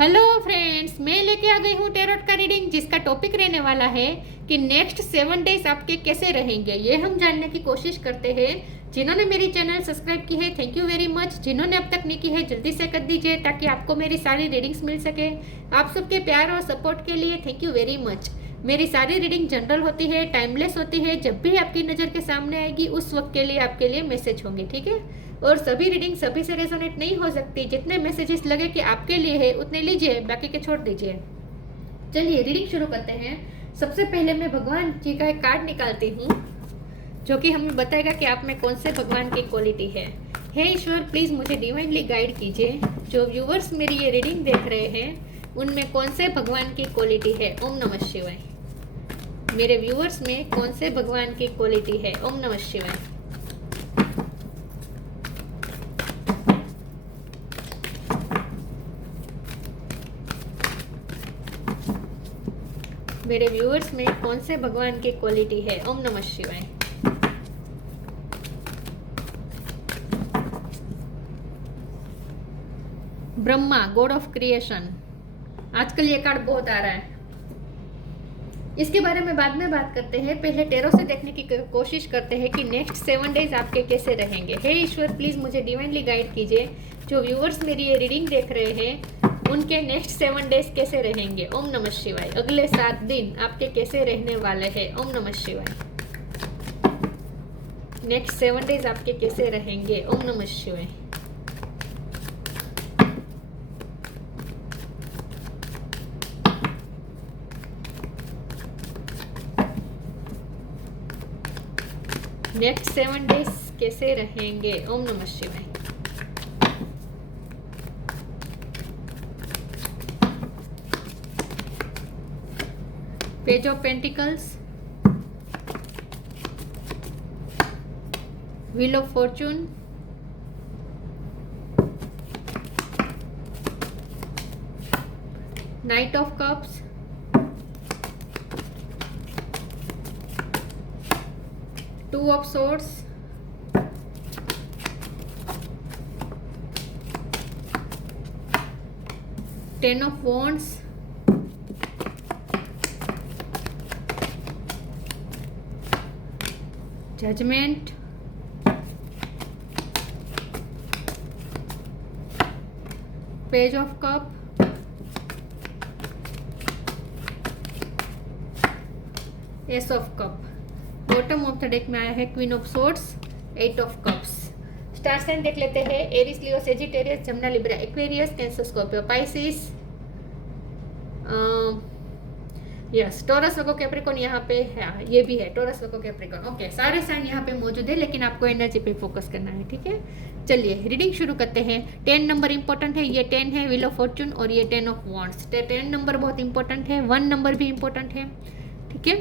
Hello friends, मैं लेके आ गई हूँ टेरोट का रीडिंग, जिसका टॉपिक रहने वाला है कि नेक्स्ट 7 डेज आपके कैसे रहेंगे। ये हम जानने की कोशिश करते हैं। जिन्होंने मेरी चैनल सब्सक्राइब की है, थैंक यू वेरी मच। जिन्होंने अब तक नहीं की है, जल्दी से कर दीजिए ताकि आपको मेरी सारी रीडिंग्स मिल सके। आप सबके प्यार और सपोर्ट के लिए थैंक यू वेरी मच। मेरी सारी रीडिंग जनरल होती है, टाइमलेस होती है। जब भी आपकी नज़र के सामने आएगी उस वक्त के लिए आपके लिए मैसेज होंगे, ठीक है। और सभी रीडिंग सभी से रेजोनेट नहीं हो सकती। जितने मैसेजेस लगे कि आपके लिए है उतने लीजिए, बाकी के छोड़ दीजिए। चलिए रीडिंग शुरू करते हैं। सबसे पहले मैं भगवान जी का एक कार्ड निकालती हूँ जो कि हमें बताएगा कि आप में कौन से भगवान की क्वालिटी है। हे ईश्वर, प्लीज़ मुझे डिवाइनली गाइड कीजिए। जो व्यूवर्स मेरी ये रीडिंग देख रहे हैं उनमें कौन से भगवान की क्वालिटी है। ओम नमः शिवाय। मेरे व्यूवर्स में कौन से भगवान की क्वालिटी है। ओम नमः शिवाय। मेरे व्यूअर्स में कौन से भगवान की क्वालिटी है। ओम नमः शिवाय। Brahma, God of creation. आजकल ये कार्ड बहुत आ रहा है, इसके बारे में बाद में बात करते हैं। पहले टेरो से देखने की कोशिश करते हैं कि नेक्स्ट 7 डेज आपके कैसे रहेंगे। हे ईश्वर, प्लीज मुझे डिवाइनली गाइड कीजिए। जो व्यूअर्स मेरी ये रीडिंग देख रहे हैं उनके नेक्स्ट 7 डेज कैसे रहेंगे। ओम नमः शिवाय। अगले 7 दिन आपके कैसे रहने वाले हैं। ओम नमः शिवाय। नेक्स्ट 7 डेज आपके कैसे रहेंगे। ओम नमः शिवाय। नेक्स्ट 7 डेज कैसे रहेंगे। ओम नमः शिवाय। Page of pentacles, wheel of fortune, knight of cups, two of swords, ten of wands, judgement, page of cup, ace of cup. Bottom of the deck में आया है queen of swords, 8 of cups. Star sign देख लेते हैं। Aries, Leo, Sagittarius, Gemini, Libra, Aquarius, Cancer, Scorpio, Pisces, yes, Taurus, Virgo, Capricorn यहाँ पे है। ये भी है टॉरस, वर्गो, कैप्रिकॉर्न। ओके, सारे साइन यहाँ पे मौजूद है, लेकिन आपको एनर्जी पे फोकस करना है, ठीक है। चलिए रीडिंग शुरू करते हैं। 10 नंबर इंपॉर्टेंट है। ये 10 है व्हील ऑफ फॉर्चून और ये 10 ऑफ वॉन्ड्स। 10 नंबर बहुत इंपॉर्टेंट है, 1 नंबर भी इंपॉर्टेंट है, ठीक है।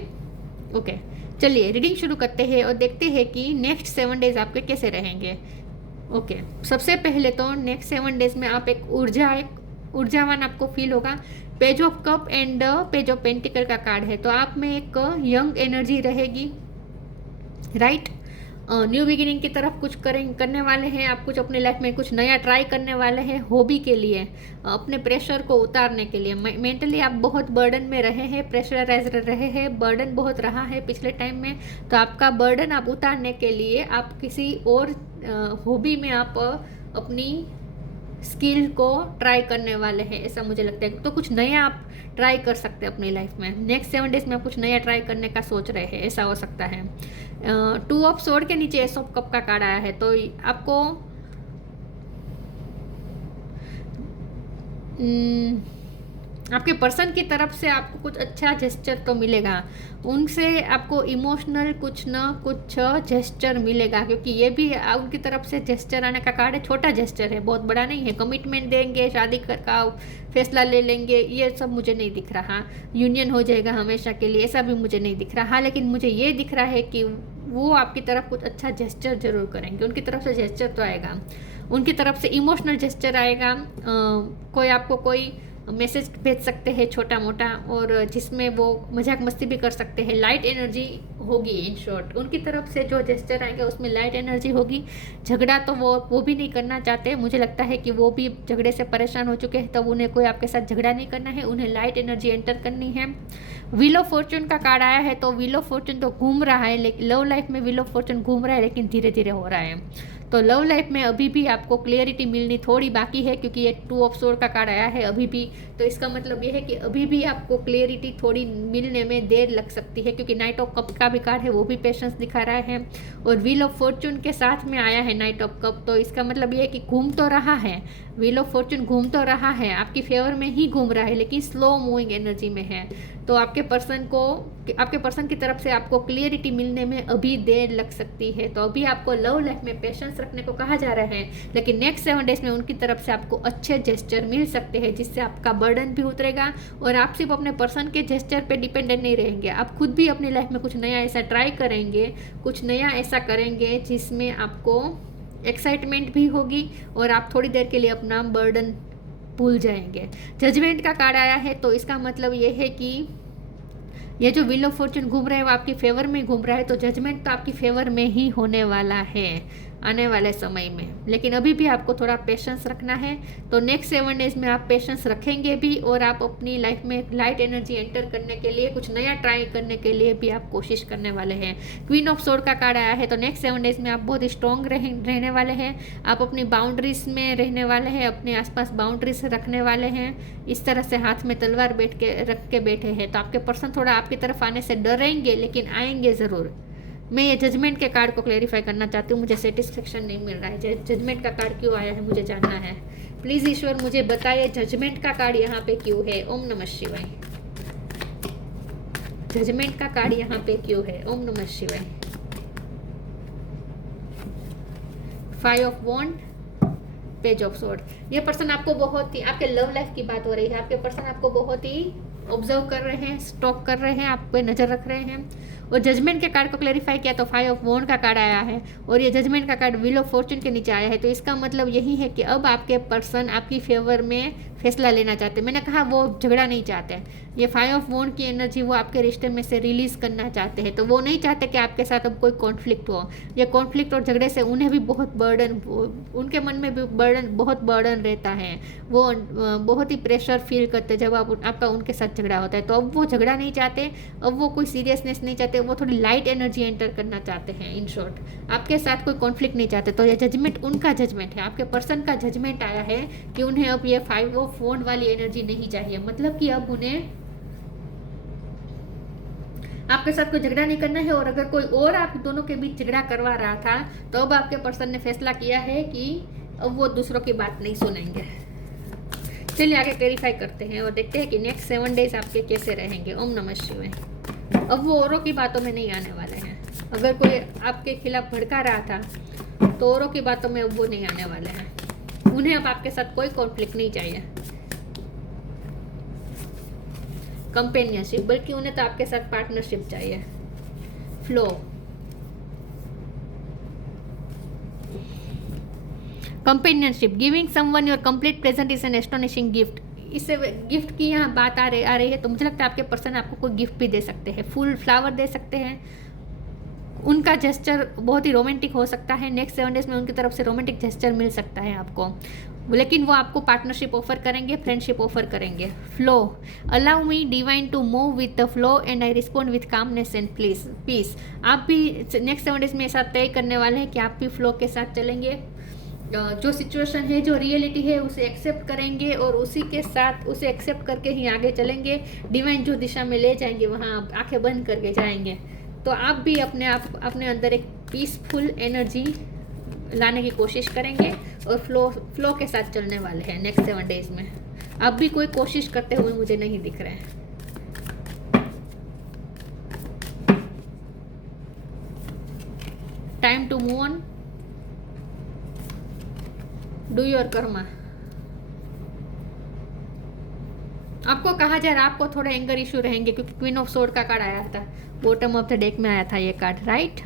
ओके, चलिए रीडिंग शुरू करते हैं और देखते हैं कि नेक्स्ट 7 डेज आपके कैसे रहेंगे। ओके, सबसे पहले तो नेक्स्ट 7 डेज में आप एक ऊर्जावान आपको फील होगा। Page of cup and page of pentacle का कार्ड है, तो आप में एक यंग एनर्जी रहेगी, राइट। न्यू बिगिनिंग की तरफ कुछ करने वाले हैं आप। कुछ अपने लाइफ में कुछ नया ट्राई करने वाले हैं, हॉबी के लिए, अपने प्रेशर को उतारने के लिए। मेंटली आप बहुत बर्डन में रहे हैं, प्रेशराइज रहे हैं, बर्डन बहुत रहा है पिछले टाइम में। तो आपका बर्डन आप उतारने के लिए आप किसी और हॉबी में आप अपनी स्किल को ट्राई करने वाले हैं, ऐसा मुझे लगता है। तो कुछ नया आप ट्राई कर सकते हैं अपनी लाइफ में। नेक्स्ट 7 डेज में आप कुछ नया ट्राई करने का सोच रहे हैं, ऐसा हो सकता है। 2 ऑफ सोर्ड के नीचे एस ऑफ कप का कार्ड आया है, तो आपको आपके पर्सन की तरफ से आपको कुछ अच्छा जेस्चर तो मिलेगा। उनसे आपको इमोशनल कुछ न कुछ जेस्चर मिलेगा, क्योंकि ये भी उनकी तरफ से जेस्चर आने का कार्ड है। छोटा जेस्चर है, बहुत बड़ा नहीं है। कमिटमेंट देंगे, शादी का फैसला ले लेंगे, ये सब मुझे नहीं दिख रहा। यूनियन हो जाएगा हमेशा के लिए, ऐसा भी मुझे नहीं दिख रहा। हाँ, लेकिन मुझे ये दिख रहा है कि वो आपकी तरफ कुछ अच्छा जेस्चर जरूर करेंगे। उनकी तरफ से जेस्चर तो आएगा, उनकी तरफ से इमोशनल जेस्चर आएगा। कोई आपको कोई मैसेज भेज सकते हैं छोटा मोटा, और जिसमें वो मजाक मस्ती भी कर सकते हैं। लाइट एनर्जी होगी, इन शॉर्ट उनकी तरफ से जो जेस्चर आएंगे उसमें लाइट एनर्जी होगी। झगड़ा तो वो भी नहीं करना चाहते, मुझे लगता है कि वो भी झगड़े से परेशान हो चुके हैं, तब उन्हें कोई आपके साथ झगड़ा नहीं करना है, उन्हें लाइट एनर्जी एंटर करनी है। व्हील ऑफ फॉर्चून का कार्ड आया है, तो व्हील ऑफ फॉर्चून तो घूम रहा है, लेकिन लव लाइफ में व्हील ऑफ फॉर्चून घूम रहा है, लेकिन धीरे धीरे हो रहा है। तो लव लाइफ में अभी भी आपको क्लियरिटी मिलनी थोड़ी बाकी है, क्योंकि ये 2 ऑफ सोर्ड का कार्ड आया है अभी भी, तो इसका मतलब ये है कि अभी भी आपको क्लियरिटी थोड़ी मिलने में देर लग सकती है, क्योंकि नाइट ऑफ कप का भी कार्ड है, वो भी पेशेंस दिखा रहा है, और व्हील ऑफ फॉर्चून के साथ में आया है नाइट ऑफ कप। तो इसका मतलब ये है कि घूम तो रहा है, व्हील ऑफ फॉर्चून घूम तो रहा है, आपकी फेवर में ही घूम रहा है, लेकिन स्लो मूविंग एनर्जी में है। तो आपके पर्सन की तरफ से आपको क्लियरिटी मिलने में अभी देर लग सकती है। तो अभी आपको लव लाइफ में पेशेंस रखने को कहा जा रहा है, लेकिन नेक्स्ट 7 डेज में उनकी तरफ से आपको अच्छे जेस्चर मिल सकते हैं, जिससे आपका बर्डन भी उतरेगा, और आप सिर्फ अपने पर्सन के जेस्चर पे डिपेंडेंट नहीं रहेंगे, आप खुद भी अपनी लाइफ में कुछ नया ऐसा ट्राई करेंगे, कुछ नया ऐसा करेंगे जिसमें आपको एक्साइटमेंट भी होगी, और आप थोड़ी देर के लिए अपना बर्डन भूल जाएंगे। जजमेंट का कार्ड आया है, तो इसका मतलब ये है कि ये जो व्हील ऑफ फॉर्चून घूम रहा है वो आपकी फेवर में घूम रहा है, तो जजमेंट तो आपकी फेवर में ही होने वाला है आने वाले समय में, लेकिन अभी भी आपको थोड़ा पेशेंस रखना है। तो नेक्स्ट 7 डेज में आप पेशेंस रखेंगे भी, और आप अपनी लाइफ में लाइट एनर्जी एंटर करने के लिए, कुछ नया ट्राई करने के लिए भी आप कोशिश करने वाले हैं। क्वीन ऑफ सोर्ड का कार्ड आया है, तो नेक्स्ट 7 डेज में आप बहुत स्ट्रॉन्ग रहने वाले हैं, आप अपनी बाउंड्रीज में रहने वाले हैं, अपने आसपास बाउंड्रीज रखने वाले हैं। इस तरह से हाथ में तलवार रख के बैठे हैं, तो आपके पर्सन थोड़ा आपकी तरफ आने से डरेंगे, लेकिन आएंगे ज़रूर। मैं ये जजमेंट के कार्ड को क्लेरिफाई करना चाहती हूँ, मुझे सेटिस्फेक्शन नहीं मिल रहा है, जजमेंट का कार्ड क्यों आया है मुझे जानना है। प्लीज़ ईश्वर मुझे बताइए जजमेंट का कार्ड यहाँ पे क्यों है। ओम नमः शिवाय। जजमेंट का कार्ड यहाँ पे क्यों है। ओम नमः शिवाय। 5 of wand, page of sword. ये पर्सन आपको बहुत ही, आपके लव लाइफ की बात हो रही है, आपके पर्सन आपको बहुत ही ऑब्जर्व कर रहे हैं, स्टॉक कर रहे हैं, आप पे नज़र रख रहे हैं। और जजमेंट के कार्ड को क्लैरिफाई किया तो 5 ऑफ वॉन्ड का कार्ड आया है, और ये जजमेंट का कार्ड व्हील ऑफ फॉर्चून के नीचे आया है। तो इसका मतलब यही है कि अब आपके पर्सन आपकी फेवर में फैसला लेना चाहते हैं। मैंने कहा वो झगड़ा नहीं चाहते, ये 5 ऑफ वॉन्ड की एनर्जी वो आपके रिश्ते में से रिलीज करना चाहते हैं। तो वो नहीं चाहते कि आपके साथ अब कोई कॉन्फ्लिक्ट हो। ये कॉन्फ्लिक्ट और झगड़े से उन्हें भी बहुत बर्डन, उनके मन में भी बहुत बर्डन रहता है, वो बहुत ही प्रेशर फील करते जब आपका उनके साथ झगड़ा होता है। तो अब वो झगड़ा नहीं चाहते, अब वो कोई सीरियसनेस नहीं चाहते, वो थोड़ी लाइट एनर्जी एंटर करना चाहते हैं। इन शॉर्ट आपके साथ कोई कॉन्फ्लिक्ट नहीं चाहते। तो ये जजमेंट उनका जजमेंट है, आपके पर्सन का जजमेंट आया है कि उन्हें अब ये 5 ऑफ वॉन्ड वाली एनर्जी नहीं चाहिए। मतलब कि अब उन्हें आपके साथ कोई झगड़ा नहीं करना है, और अगर कोई और आप दोनों के बीच झगड़ा करवा रहा था तो अब आपके पर्सन ने फैसला किया है कि अब वो दूसरों की बात नहीं सुनेंगे। चलिए आगे क्लैरिफाई करते हैं और देखते हैं कि नेक्स्ट 7 डेज आपके कैसे रहेंगे। ओम नमः शिवाय। अब वो औरों की बातों में नहीं आने वाले हैं। अगर कोई आपके खिलाफ भड़का रहा था तो औरों की बातों में अब वो नहीं आने वाले हैं। उन्हें अब आपके साथ कोई कॉन्फ्लिक्ट नहीं चाहिए, कंपेनियनशिप, बल्कि उन्हें तो आपके साथ पार्टनरशिप चाहिए, flow. Companionship, giving someone your complete present is an astonishing gift. इससे गिफ्ट की यहाँ बात आ रही है, तो मुझे लगता है आपके पर्सन आपको कोई गिफ्ट भी दे सकते हैं, फुल फ्लावर दे सकते हैं। उनका जेस्चर बहुत ही रोमांटिक हो सकता है। नेक्स्ट 7 डेज में उनकी तरफ से रोमांटिक जेस्चर मिल सकता है आपको, लेकिन वो आपको पार्टनरशिप ऑफर करेंगे, फ्रेंडशिप ऑफर करेंगे। Flow, allow me divine to move with the flow and I respond with calmness and peace. आप भी नेक्स्ट 7 डेज में ऐसा तय करने वाले हैं कि आप भी फ्लो के साथ चलेंगे, जो सिचुएशन है, जो रियलिटी है उसे एक्सेप्ट करेंगे और उसी के साथ उसे एक्सेप्ट करके ही आगे चलेंगे। डिवाइन जो दिशा में ले जाएंगे वहाँ आप आंखें बंद करके जाएंगे। तो आप भी अपने अंदर एक पीसफुल एनर्जी लाने की कोशिश करेंगे और फ्लो के साथ चलने वाले हैं नेक्स्ट 7 डेज में। आप भी कोई कोशिश करते हुए मुझे नहीं दिख रहे हैं। Time to move on, do your karma. आपको कहा जा रहा है आपको थोड़ा एंगर इशू रहेंगे, क्योंकि क्वीन ऑफ सोर्ड का कार्ड आया था, बॉटम ऑफ द डेक में आया था ये कार्ड, राइट।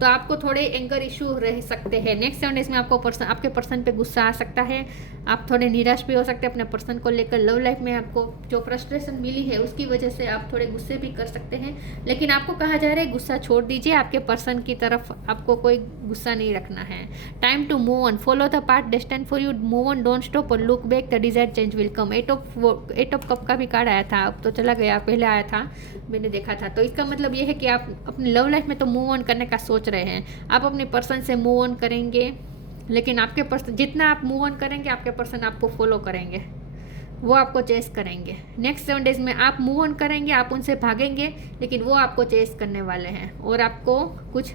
तो आपको थोड़े एंगर इशू रह सकते हैं। नेक्स्ट 7 डेज में आपको आपके पर्सन पे गुस्सा आ सकता है, आप थोड़े निराश भी हो सकते हैं अपने पर्सन को लेकर। लव लाइफ में आपको जो फ्रस्ट्रेशन मिली है उसकी वजह से आप थोड़े गुस्से भी कर सकते हैं, लेकिन आपको कहा जा रहा है गुस्सा छोड़ दीजिए, आपके पर्सन की तरफ आपको कोई गुस्सा नहीं रखना है। Time to move on, follow the path destined for you, move on, don't stop और look back, the desired change will come. 8 of cup का भी कार्ड आया था, अब तो चला गया, पहले आया था मैंने देखा था। तो इसका मतलब ये है कि आप अपने लव लाइफ में तो मूव ऑन करने का सोच रहे हैं, आप अपने पर्सन से मूव ऑन करेंगे, लेकिन आपके पर्सन जितना आप मूव ऑन करेंगे आपके पर्सन आपको फॉलो करेंगे, वो आपको चेस करेंगे। नेक्स्ट 7 डेज में आप मूव ऑन करेंगे, आप उनसे भागेंगे, लेकिन वो आपको चेस करने वाले हैं और आपको कुछ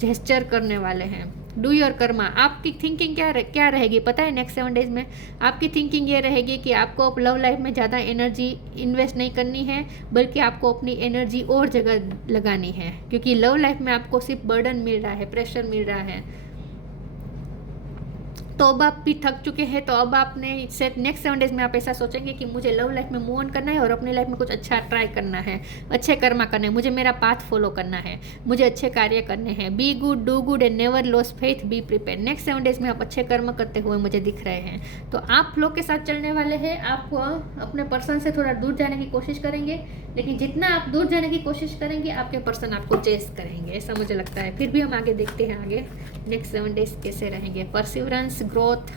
जेस्चर करने वाले हैं। डू योर कर्मा, आपकी थिंकिंग क्या रहेगी पता है? नेक्स्ट 7 डेज में आपकी थिंकिंग ये रहेगी कि आपको लव लाइफ में ज़्यादा एनर्जी इन्वेस्ट नहीं करनी है, बल्कि आपको अपनी एनर्जी और जगह लगानी है, क्योंकि लव लाइफ में आपको सिर्फ बर्डन मिल रहा है, प्रेशर मिल रहा है। तो अब आप भी थक चुके हैं, तो अब आपने सेट नेक्स्ट 7 डेज में आप ऐसा सोचेंगे कि मुझे लव लाइफ में मूव ऑन करना है और अपनी लाइफ में कुछ अच्छा ट्राई करना है, अच्छे कर्मा करने हैं, मुझे मेरा पाथ फॉलो करना है, मुझे अच्छे कार्य करने हैं। Be good, do good and never loss faith, be prepare. Next 7 days में आप अच्छे कर्म करते हुए मुझे दिख रहे हैं। तो आप लोग के साथ चलने वाले हैं, आप अपने पर्सन से थोड़ा दूर जाने की कोशिश करेंगे, लेकिन जितना आप दूर जाने की कोशिश करेंगे आपके पर्सन आपको चेस करेंगे, ऐसा मुझे लगता है। फिर भी हम आगे देखते हैं आगे नेक्स्ट 7 डेज कैसे रहेंगे। परसिवरेंस, ग्रोथ,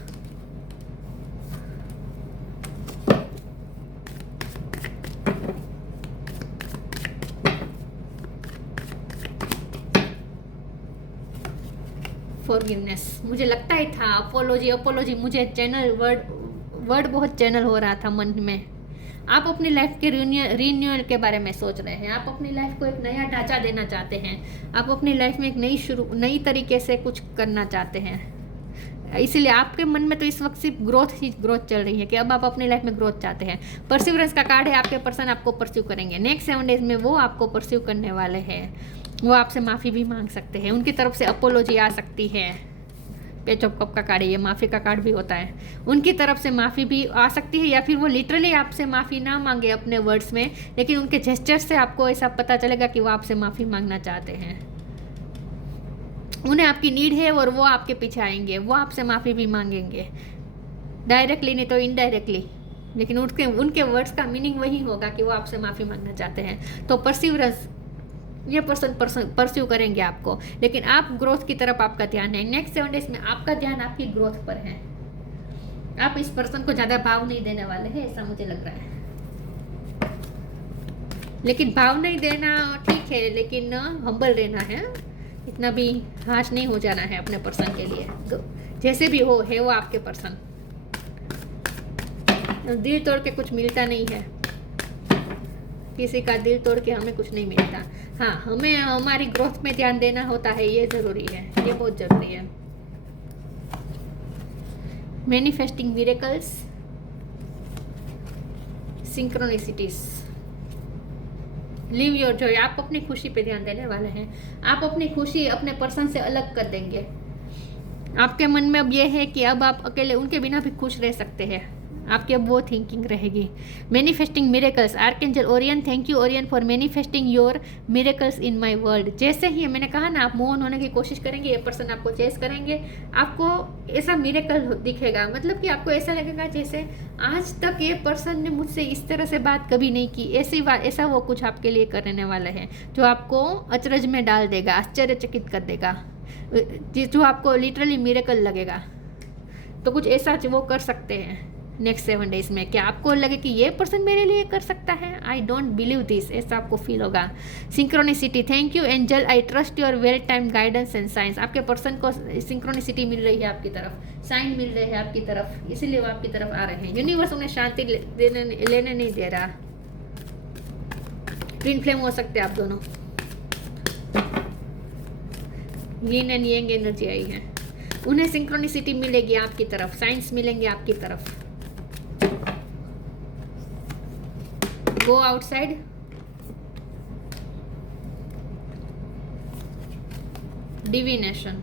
फॉरगिवनेस, मुझे लगता ही था। अपोलॉजी, मुझे चैनल वर्ड बहुत चैनल हो रहा था मन में। आप अपनी लाइफ के रीन्यूअल के बारे में सोच रहे हैं, आप अपनी लाइफ को एक नया ढांचा देना चाहते हैं, आप अपनी लाइफ में एक नई तरीके से कुछ करना चाहते हैं। इसीलिए आपके मन में तो इस वक्त सिर्फ ग्रोथ चल रही है कि अब आप अपनी लाइफ में ग्रोथ चाहते हैं। परसिवरेंस का कार्ड है, आपके पर्सन आपको परस्यू करेंगे। नेक्स्ट 7 डेज में वो आपको परस्यू करने वाले हैं, वो आपसे माफ़ी भी मांग सकते हैं, उनकी तरफ से अपोलॉजी आ सकती है। पेज ऑफ कप का कार्ड है, ये माफ़ी का कार्ड भी होता है, उनकी तरफ से माफ़ी भी आ सकती है, या फिर वो लिटरली आपसे माफ़ी ना मांगे अपने वर्ड्स में, लेकिन उनके जेस्चर से आपको ऐसा पता चलेगा कि वो आपसे माफ़ी मांगना चाहते हैं। उन्हें आपकी नीड है और वो आपके पीछे आएंगे, वो आपसे माफ़ी भी मांगेंगे, डायरेक्टली नहीं तो इनडायरेक्टली, लेकिन उनके वर्ड्स का मीनिंग वही होगा कि वो आपसे माफ़ी मांगना चाहते हैं। तो परसिवरेंस, ये पर्सन परस्यू करेंगे आपको, लेकिन आप ग्रोथ की तरफ आपका ध्यान है। नेक्स्ट 7 डेज में आपका ध्यान आपकी ग्रोथ पर है, आप इस पर्सन को ज़्यादा भाव नहीं देने वाले हैं, ऐसा मुझे लग रहा है। लेकिन भाव नहीं देना ठीक है, लेकिन हम्बल रहना है, इतना भी हाश नहीं हो जाना है अपने पर्सन के लिए। तो जैसे भी हो है वो आपके पर्सन, दिल तोड़ के कुछ मिलता नहीं है, किसी का दिल तोड़ के हमें कुछ नहीं मिलता। हाँ, हमें हमारी ग्रोथ में ध्यान देना होता है, ये ज़रूरी है, ये बहुत ज़रूरी है। Manifesting miracles, synchronicities, live your joy, आप अपनी खुशी पे ध्यान देने वाले हैं, आप अपनी खुशी अपने पर्सन से अलग कर देंगे। आपके मन में अब ये है कि अब आप अकेले उनके बिना भी खुश रह सकते हैं, आपकी अब वो थिंकिंग रहेगी। Manifesting miracles, archangel Orion, thank you Orion for manifesting your miracles in my world. जैसे ही मैंने कहा ना, आप मूव ऑन होने की कोशिश करेंगे, ये पर्सन आपको चेस करेंगे, आपको ऐसा मिरेकल दिखेगा, मतलब कि आपको ऐसा लगेगा जैसे आज तक ये पर्सन ने मुझसे इस तरह से बात कभी नहीं की, ऐसा वो कुछ आपके लिए करने वाला है जो आपको अचरज में डाल देगा, आश्चर्यचकित कर देगा, जो आपको लिटरली मिरेकल लगेगा। तो कुछ ऐसा वो कर सकते हैं नेक्स्ट 7 डेज में, क्या आपको लगे कि ये पर्सन मेरे लिए कर सकता है, आई डोंट बिलीव दिस, ऐसा आपको फील होगा। Synchronicity, thank you angel, I trust your well time guidance and science. आपके पर्सन को सिंक्रोनिसिटी मिल रही है आपकी तरफ, साइन मिल रहे हैं आपकी तरफ, इसीलिए वो आपकी तरफ आ रहे हैं। यूनिवर्स उन्हें शांति लेने नहीं दे रहा। ट्विन फ्लेम हो सकते हैं आप दोनों, यिन एंड यांग एनर्जी आई है, उन्हें सिंक्रोनिसिटी मिलेगी आपकी तरफ, साइंस मिलेंगे आपकी तरफ। Go outside, divination,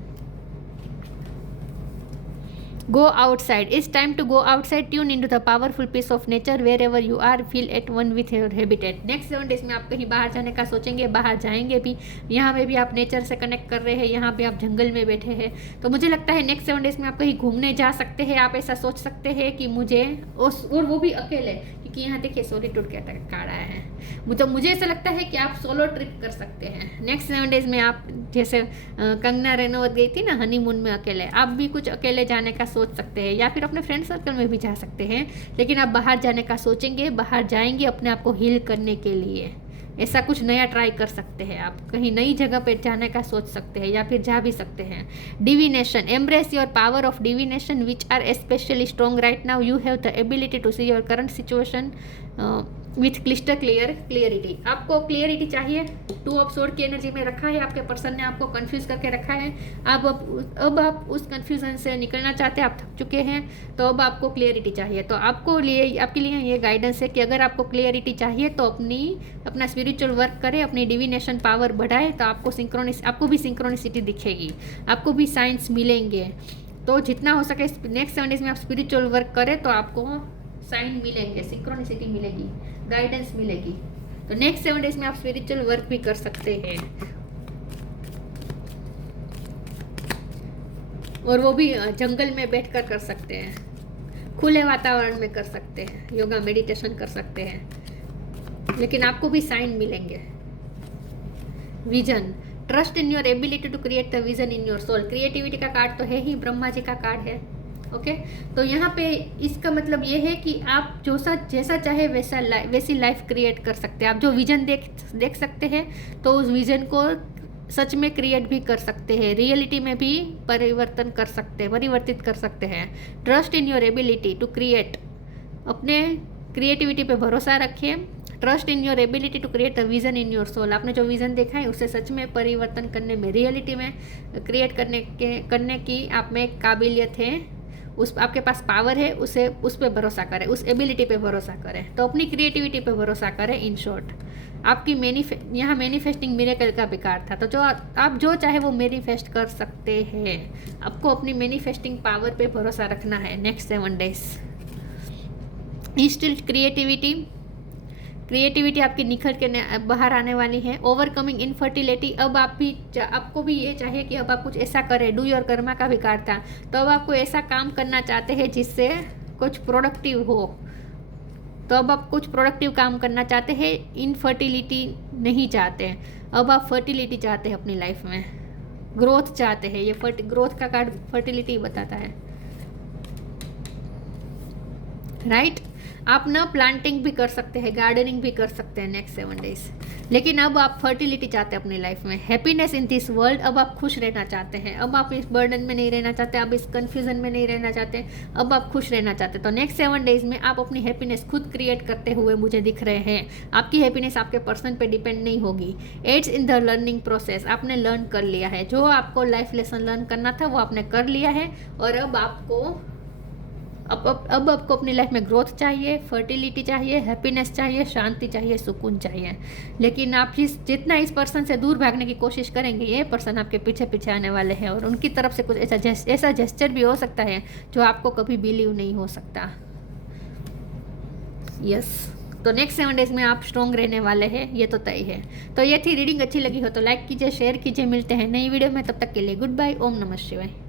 go outside, it's time to go outside, tune in to the powerful peace of nature wherever you are, feel at one with your habitat. Next 7 days में आप कहीं बाहर जाने का सोचेंगे, बाहर जाएंगे भी, यहाँ पे भी आप नेचर से कनेक्ट कर रहे हैं, यहाँ पे आप जंगल में बैठे हैं। तो मुझे लगता है नेक्स्ट 7 डेज में आप कहीं घूमने जा सकते हैं। आप ऐसा सोच सकते हैं कि मुझे, और वो भी अकेले, क्योंकि यहाँ देखिए सॉलिट्यूड क्या कार्ड आया है। मुझे ऐसा लगता है कि आप सोलो ट्रिप कर सकते हैं नेक्स्ट 7 डेज में। आप जैसे कंगना रनौत गई थी ना हनीमून में अकेले, आप भी कुछ अकेले जाने का सोच सकते हैं, या फिर अपने फ्रेंड सर्कल में भी जा सकते हैं। लेकिन आप बाहर जाने का सोचेंगे, बाहर जाएंगे अपने आप को हील करने के लिए। ऐसा कुछ नया ट्राई कर सकते हैं, आप कहीं नई जगह पे जाने का सोच सकते हैं, या फिर जा भी सकते हैं। Divination, embrace your power of divination which are especially strong right now, you have the ability to see your current situation with crystal clarity. आपको क्लियरिटी चाहिए, 2 ऑफ सोर्ड की एनर्जी में रखा है, आपके पर्सन ने आपको कंफ्यूज करके रखा है। अब आप उस कंफ्यूजन से निकलना चाहते हैं, आप थक चुके हैं, तो अब आपको क्लियरिटी चाहिए। तो आपके लिए ये गाइडेंस है कि अगर आपको क्लियरिटी चाहिए तो अपना स्पिरिचुअल वर्क करें, अपनी डिविनेशन पावर बढ़ाए, तो आपको भी सिंक्रोनिसिटी दिखेगी, आपको भी साइंस मिलेंगे। तो जितना हो सके नेक्स्ट 7 डेज में आप स्पिरिचुअल वर्क करें तो आपको साइन मिलेंगे, सिंक्रोनिसिटी मिलेगी, गाइडेंस मिलेगी। तो नेक्स्ट 7 डेज में आप स्पिरिचुअल वर्क भी कर सकते हैं, और वो भी जंगल में बैठकर कर सकते हैं, खुले वातावरण में कर सकते हैं, योगा मेडिटेशन कर सकते हैं। लेकिन आपको भी साइन मिलेंगे। Vision, trust in your ability to create the vision in your soul. Creativity का कार्ड तो है ही, ब्रह्मा जी का कार्ड है। ओके तो यहाँ पे इसका मतलब ये है कि आप जैसा चाहे वैसी लाइफ क्रिएट कर सकते हैं। आप जो विजन देख सकते हैं तो उस विजन को सच में क्रिएट भी कर सकते हैं, रियलिटी में भी परिवर्तित कर सकते हैं। Trust in your ability to create, अपने क्रिएटिविटी पे भरोसा रखिए। Trust in your ability to create the vision in your soul. आपने जो विजन देखा है उसे सच में परिवर्तन करने में, रियलिटी में क्रिएट करने की आप में एक है, आपके पास पावर है, उस पर भरोसा करें, उस एबिलिटी पे भरोसा करें। तो अपनी क्रिएटिविटी पे भरोसा करें। इन शॉर्ट आपकी यहाँ मैनिफेस्टिंग मिरेकल का विकार था, तो आप जो चाहे वो मैनिफेस्ट कर सकते हैं। आपको अपनी मैनिफेस्टिंग पावर पे भरोसा रखना है नेक्स्ट 7 डेज। इंस्टिल क्रिएटिविटी आपकी निखर के बाहर आने वाली है। ओवरकमिंग इनफर्टिलिटी, अब आपको भी ये चाहिए कि अब आप कुछ ऐसा करें, डू योर कर्मा का विकार था, तो अब आपको ऐसा काम करना चाहते हैं जिससे कुछ प्रोडक्टिव हो। तो अब आप कुछ प्रोडक्टिव काम करना चाहते हैं, इनफर्टिलिटी नहीं चाहते, अब आप फर्टिलिटी चाहते हैं अपनी लाइफ में, ग्रोथ चाहते हैं। ये ग्रोथ का कार्ड फर्टिलिटी बताता है, राइट। आप ना प्लांटिंग भी कर सकते हैं, गार्डनिंग भी कर सकते हैं नेक्स्ट 7 डेज। लेकिन अब आप फर्टिलिटी चाहते हैं अपनी लाइफ में, हैप्पीनेस इन दिस वर्ल्ड। अब आप खुश रहना चाहते हैं, अब आप इस बर्डन में नहीं रहना चाहते, अब इस कन्फ्यूजन में नहीं रहना चाहते, अब आप खुश रहना चाहते हैं। तो नेक्स्ट 7 डेज में आप अपनी हैप्पीनेस खुद क्रिएट करते हुए मुझे दिख रहे हैं। आपकी हैप्पीनेस आपके पर्सन पे डिपेंड नहीं होगी। Aids in the learning process, आपने लर्न कर लिया है, जो आपको लाइफ लेसन लर्न करना था वो आपने कर लिया है। और अब आपको अपनी लाइफ में ग्रोथ चाहिए, फर्टिलिटी चाहिए, हैप्पीनेस चाहिए, शांति चाहिए, सुकून चाहिए। लेकिन आप जितना इस पर्सन से दूर भागने की कोशिश करेंगे, ये पर्सन आपके पीछे पीछे आने वाले हैं, और उनकी तरफ से कुछ ऐसा जेस्चर भी हो सकता है जो आपको कभी बिलीव नहीं हो सकता। यस तो नेक्स्ट 7 डेज में आप स्ट्रॉन्ग रहने वाले हैं, ये तो तय है। तो ये थी रीडिंग, अच्छी लगी हो तो लाइक कीजिए, शेयर कीजिए। मिलते हैं नई वीडियो में, तब तक के लिए गुड बाय। ओम नमः शिवाय।